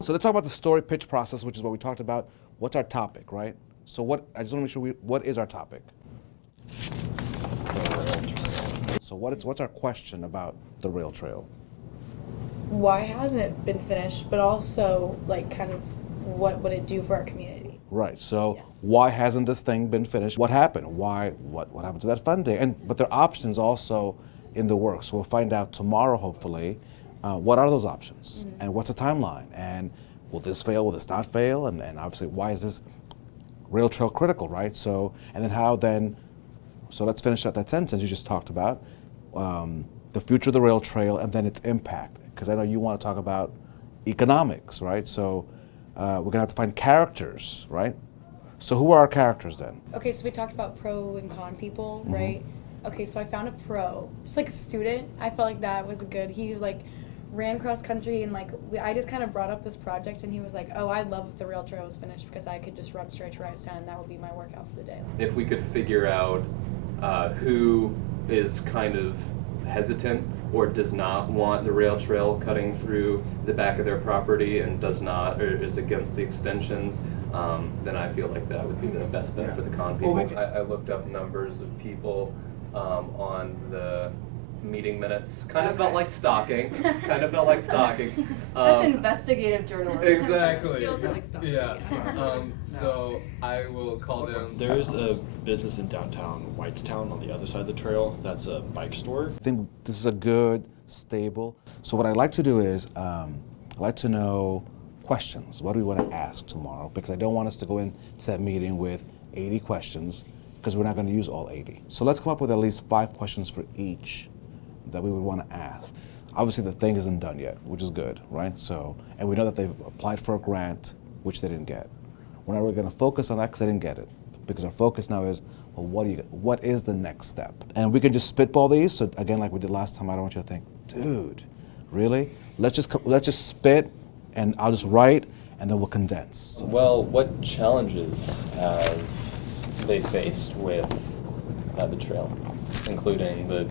So let's talk about the story pitch process, which is what we talked about. What's our topic, right? So I just want to make sure what is our topic? So what's our question about the rail trail? Why hasn't it been finished, but also like kind of what would it do for our community? Right. So Yes. why hasn't this thing been finished? What happened? What happened to that funding? But there are options also in the works. So we'll find out tomorrow, hopefully, what are those options and what's the timeline? And will this fail? Will this not fail? And obviously, why is this rail trail critical, right? So, and then how then, so let's finish up that sentence you just talked about, the future of the rail trail and then its impact. Because I know you want to talk about economics, right? So we're going to have to find characters, right? So who are our characters then? Okay, so we talked about pro and con people, right? Okay, so I found a pro, just like a student. I felt like that was good. He like ran cross country and like I just kind of brought up this project and he was like, oh, I'd love if the rail trail was finished because I could just run straight to Ricestown and that would be my workout for the day. If we could figure out who is kind of hesitant or does not want the rail trail cutting through the back of their property and does not or is against the extensions, then I feel like that would be the best bet for the con people. I looked up numbers of people on the meeting minutes. Kind of felt like stalking. That's investigative journalism. Exactly. Feels like stalking. Yeah. So I will call them. There's a business in downtown Whitestown on the other side of the trail that's a bike store. I think this is a good, stable. So what I'd like to do is, I'd like to know questions. What do we want to ask tomorrow? Because I don't want us to go into that meeting with 80 questions because we're not going to use all 80. So let's come up with at least 5 questions for each that we would want to ask. Obviously the thing isn't done yet, which is good, right? So, and we know that they've applied for a grant, which they didn't get. We're not really going to focus on that because they didn't get it. Because our focus now is, well, what is the next step? And we can just spitball these. So again, like we did last time, I don't want you to think, dude, really? Let's just spit, and I'll just write, and then we'll condense. So, Well, what challenges have they faced with the trail, including the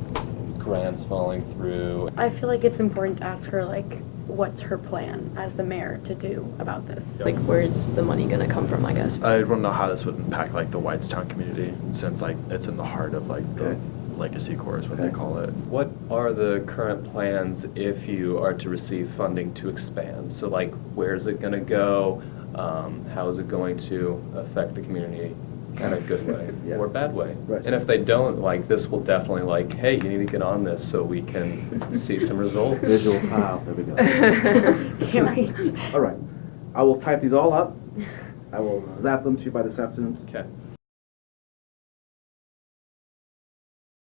grants falling through? I feel like it's important to ask her, like, what's her plan as the mayor to do about this? Like, where's the money gonna come from, I guess? I don't know how this would impact like the Whitestown community, since like it's in the heart of like the legacy core is what they call it. What are the current plans if you are to receive funding to expand? So like, where's it gonna go? How is it going to affect the community in a good way or bad way? Right. And if they don't, like, this will definitely like, hey, you need to get on this so we can see some results. visual file, there we go. Can't wait. All right, I will type these all up. I will zap them to you by this afternoon. Okay.